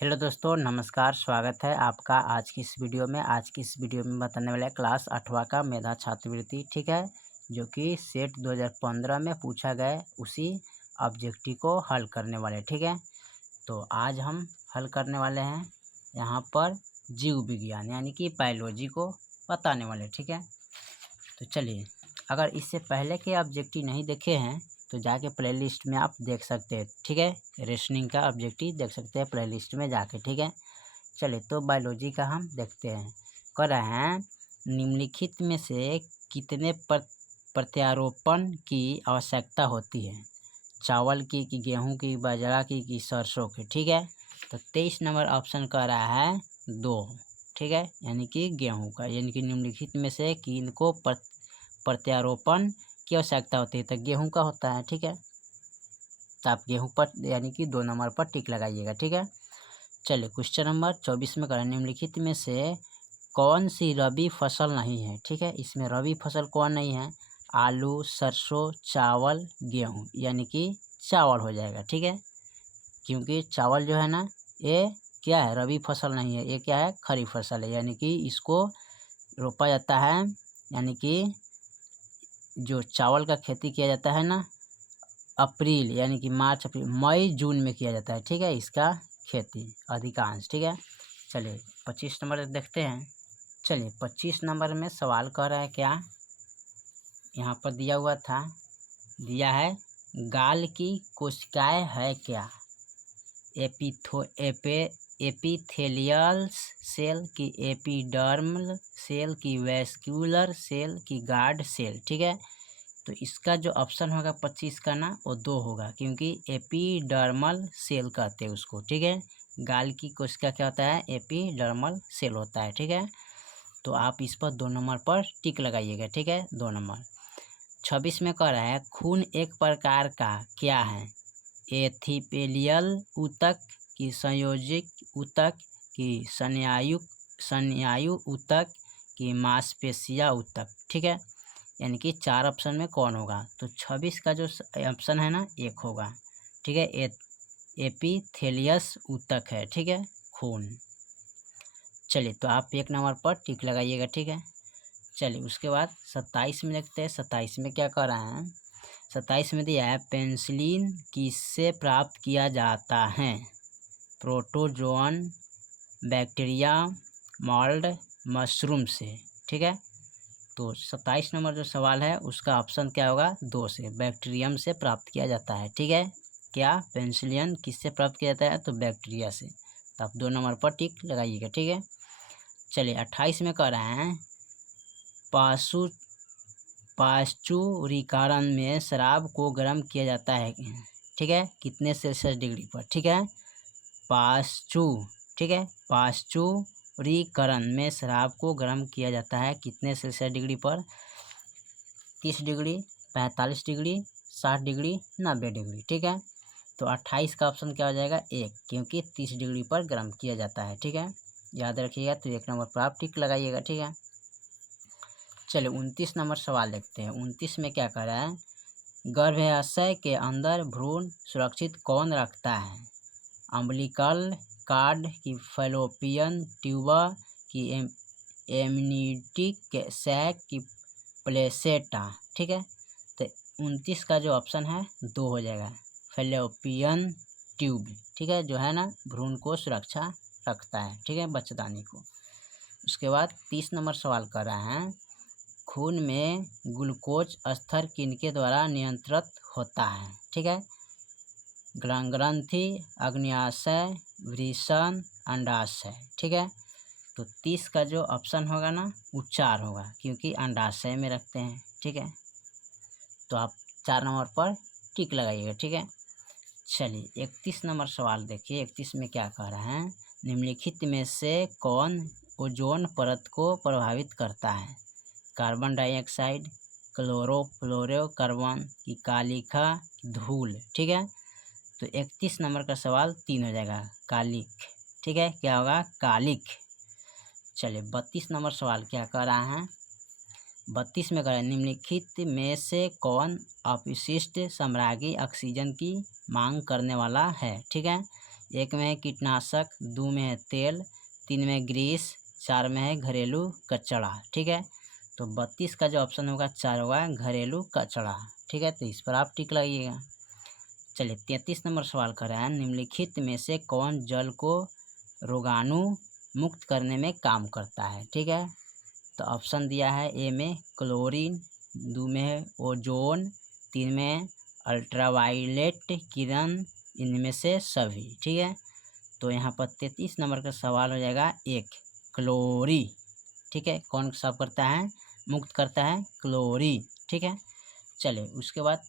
Hello दोस्तों, नमस्कार। स्वागत है आपका आज की इस वीडियो में। आज की इस वीडियो में बताने वाला है क्लास 8वां का मेधा छात्रवृत्ति, ठीक है, जो कि सेट 2015 में पूछा गया उसी ऑब्जेक्टिव को हल करने वाले, ठीक है। तो आज हम हल करने वाले हैं यहाँ पर जीव विज्ञान यानी कि बायोलॉजी को बताने वाले, ठीक है। तो चलिए, अगर इससे पहले के ऑब्जेक्टिव नहीं देखे हैं तो जाके प्लेलिस्ट में आप देख सकते हैं, ठीक है। रीजनिंग का ऑब्जेक्टिव देख सकते हैं प्लेलिस्ट में जाके, ठीक है। चलिए, तो बायोलॉजी का हम देखते हैं। कर रहे हैं, निम्नलिखित में से कितने प्रत्यारोपण की आवश्यकता होती है? चावल की, कि गेहूं की, बाजरा की, कि सरसों की, ठीक है। तो 23 नंबर ऑप्शन कह रहा है 2, ठीक है, यानी कि गेहूं का। यानी कि निम्नलिखित में से किनको प्रत्यारोपण की आवश्यकता होती है? तो गेहूं का होता है, ठीक है। तो आप गेहूं पर यानी कि 2 नंबर पर टिक लगाइएगा, ठीक है। चलिए, क्वेश्चन नंबर 24 में करें, निम्नलिखित में से कौन सी रबी फसल नहीं है? ठीक है, इसमें रबी फसल कौन नहीं है? आलू, सरसों, चावल, गेहूं, यानी कि चावल हो जाएगा, ठीक है। क्योंकि चावल जो है ना, ये क्या है? रबी फसल नहीं है, ये क्या है? खरीफ फसल है। यानी कि इसको रोपा जाता है, यानी कि जो चावल का खेती किया जाता है ना, अप्रैल यानी कि मार्च, अप्रैल, मई, जून में किया जाता है, ठीक है, इसका खेती अधिकांश, ठीक है। चलिए, 25 नंबर देखते हैं। चलिए, 25 नंबर में सवाल कर रहा है क्या? यहाँ पर दिया हुआ था, दिया है गाल की कोशिकाएं है क्या? एपिथेलियल सेल, की एपिडर्मल सेल, की वैस्कुलर सेल, की गार्ड सेल, ठीक है। तो इसका जो ऑप्शन होगा 25 का ना, वो 2 होगा, क्योंकि एपिडर्मल सेल कहते हैं उसको, ठीक है। गाल की कोशिका क्या होता है? एपिडर्मल सेल होता है, ठीक है। तो आप इस पर 2 नंबर पर टिक लगाइएगा, ठीक है, 2 नंबर। 26 में कह रहा है, खून एक प्रकार का क्या है? एथिपेलियल ऊतक, की संयोजिक ऊतक, की स्नायु ऊतक, की मांसपेशिया ऊतक, ठीक है। यानी कि 4 ऑप्शन में कौन होगा? तो 26 का जो ऑप्शन है ना, 1 होगा, ठीक है। एपिथेलियस ऊतक है, ठीक है, खून। चलिए, तो आप 1 नंबर पर टिक लगाइएगा, ठीक है। चलिए, उसके बाद 27 में देखते हैं। 27 में क्या कर रहा है? 27 में दिया है, पेनिसिलिन किससे प्राप्त किया जाता है? प्रोटोजोअन, बैक्टीरिया, मोल्ड, मशरूम से, ठीक है। तो 27 नंबर जो सवाल है उसका ऑप्शन क्या होगा? 2 से, बैक्टीरियम से प्राप्त किया जाता है, ठीक है। क्या पेनिसिलिन किससे प्राप्त किया जाता है? तो बैक्टीरिया से। तो आप 2 नंबर पर टिक लगाइएगा, ठीक है। चलिए, 28 में कह रहे हैं, पाश्चुरीकरण में शराब को गर्म किया जाता है, ठीक है, कितने सेल्सियस डिग्री पर? ठीक है, ठीक है, पाश्चुरीकरण में शराब को गर्म किया जाता है कितने सेल्सियस डिग्री पर? 30 डिग्री, 45 डिग्री, 60 डिग्री, 90 डिग्री, ठीक है। तो 28 का ऑप्शन क्या हो जाएगा? 1, क्योंकि 30 डिग्री पर गर्म किया जाता है, ठीक है, याद रखिएगा। तो 1 नंबर पर आप टिक लगाइएगा, ठीक है। चलिए, 29 नंबर सवाल देखते हैं। 29 में क्या कह रहा है? गर्भाशय के अंदर भ्रूण सुरक्षित कौन रखता है? अम्बिलिकल कार्ड, की फैलोपियन ट्यूबा, की एम्नियोटिक सैक, की प्लेसेटा, ठीक है। तो 29 का जो ऑप्शन है 2 हो जाएगा, फैलोपियन ट्यूब, ठीक है, जो है ना भ्रूण को सुरक्षा रखता है, ठीक है, बच्चेदानी को। उसके बाद 30 नंबर सवाल कर रहा है, खून में ग्लूकोज स्तर किनके द्वारा नियंत्रित होता है? ठीक है, ग्रंथि, अग्न्याशय, वृषण, अंडाशय, ठीक है। तो 30 का जो ऑप्शन होगा ना, वो 4 होगा, क्योंकि अंडाशय में रखते हैं, ठीक है। तो आप 4 नंबर पर टिक लगाइएगा, ठीक है। चलिए, 31 नंबर सवाल देखिए। 31 में क्या कह रहा है? निम्नलिखित में से कौन ओजोन परत को प्रभावित करता है? कार्बन डाइऑक्साइड, क्लोरोफ्लोरोकार्बन, की कालिखा, धूल, ठीक है। तो 31 नंबर का सवाल 3 हो जाएगा, कालिक, ठीक है, क्या होगा? कालिक। चलिए, 32 नंबर सवाल क्या कह रहा है? 32 में कह रहा है, निम्नलिखित में से कौन अपशिष्ट सामग्री ऑक्सीजन की मांग करने वाला है? ठीक है, 1 में है कीटनाशक, 2 में है तेल, 3 में ग्रीस, 4 में है घरेलू कचड़ा। ठीक है, तो 32 का जो ऑप्शन होगा 4 होगा घरेलू कचड़ा। ठीक है, तो इस पर आप टिक लगाइएगा। चलिए 33 नंबर सवाल कर रहा है, निम्नलिखित में से कौन जल को रोगाणु मुक्त करने में काम करता है। ठीक है, तो ऑप्शन दिया है ए में क्लोरीन, 2 में है ओजोन, 3 में अल्ट्रावायलेट किरण, इनमें से सभी। ठीक है, तो यहाँ पर 33 नंबर का सवाल हो जाएगा 1 क्लोरी। ठीक है, कौन साफ करता है, मुक्त करता है, क्लोरी। ठीक है, चलिए उसके बाद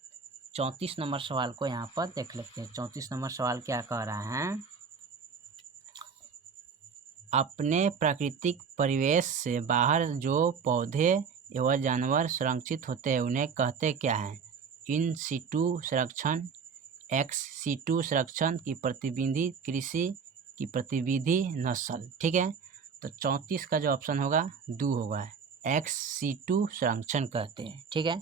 34 नंबर सवाल को यहाँ पर देख लेते हैं। 34 नंबर सवाल क्या कह रहा है, अपने प्राकृतिक परिवेश से बाहर जो पौधे एवं जानवर संरक्षित होते हैं उन्हें कहते क्या हैं। इन सीटू संरक्षण, एक्स सीटू संरक्षण की प्रतिविधि कृषि की प्रतिविधि नस्ल। ठीक है, तो 34 का जो ऑप्शन होगा 2 होगा, एक्स सीटू संरक्षण कहते हैं। ठीक है,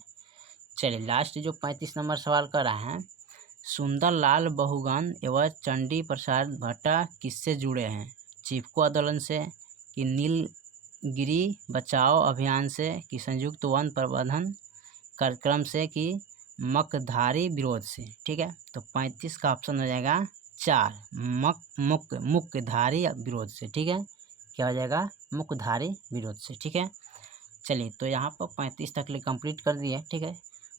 चलिए लास्ट जो 35 नंबर सवाल कर रहा है, सुंदरलाल बहुगुण एवं चंडी प्रसाद भट्टा किससे जुड़े हैं। चिपको आंदोलन से, कि नीलगिरी बचाओ अभियान से, कि संयुक्त वन प्रबंधन कार्यक्रम से, कि मकधारी विरोध से। ठीक है, तो 35 का ऑप्शन हो जाएगा 4 मुकधारी विरोध से। ठीक है, क्या हो जाएगा, मुकधारी विरोध से। ठीक है, चलिए तो यहाँ पर 35 तक ले कंप्लीट कर दिए। ठीक है,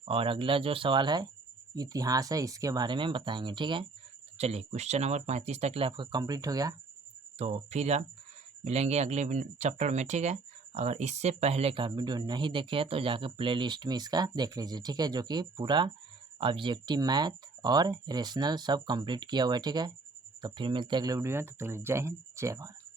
और अगला जो सवाल है इतिहास है, इसके बारे में बताएंगे। ठीक है, चलिए क्वेश्चन नंबर 35 तक ले आपका कंप्लीट हो गया, तो फिर आप मिलेंगे अगले चैप्टर में। ठीक है, अगर इससे पहले का वीडियो नहीं देखे है तो जाकर प्लेलिस्ट में इसका देख लीजिए। ठीक है, जो कि पूरा ऑब्जेक्टिव मैथ और रेशनल सब कंप्लीट किया हुआ है। ठीक है, तो फिर मिलते हैं अगले वीडियो में, तो जय हिंद जय भारत।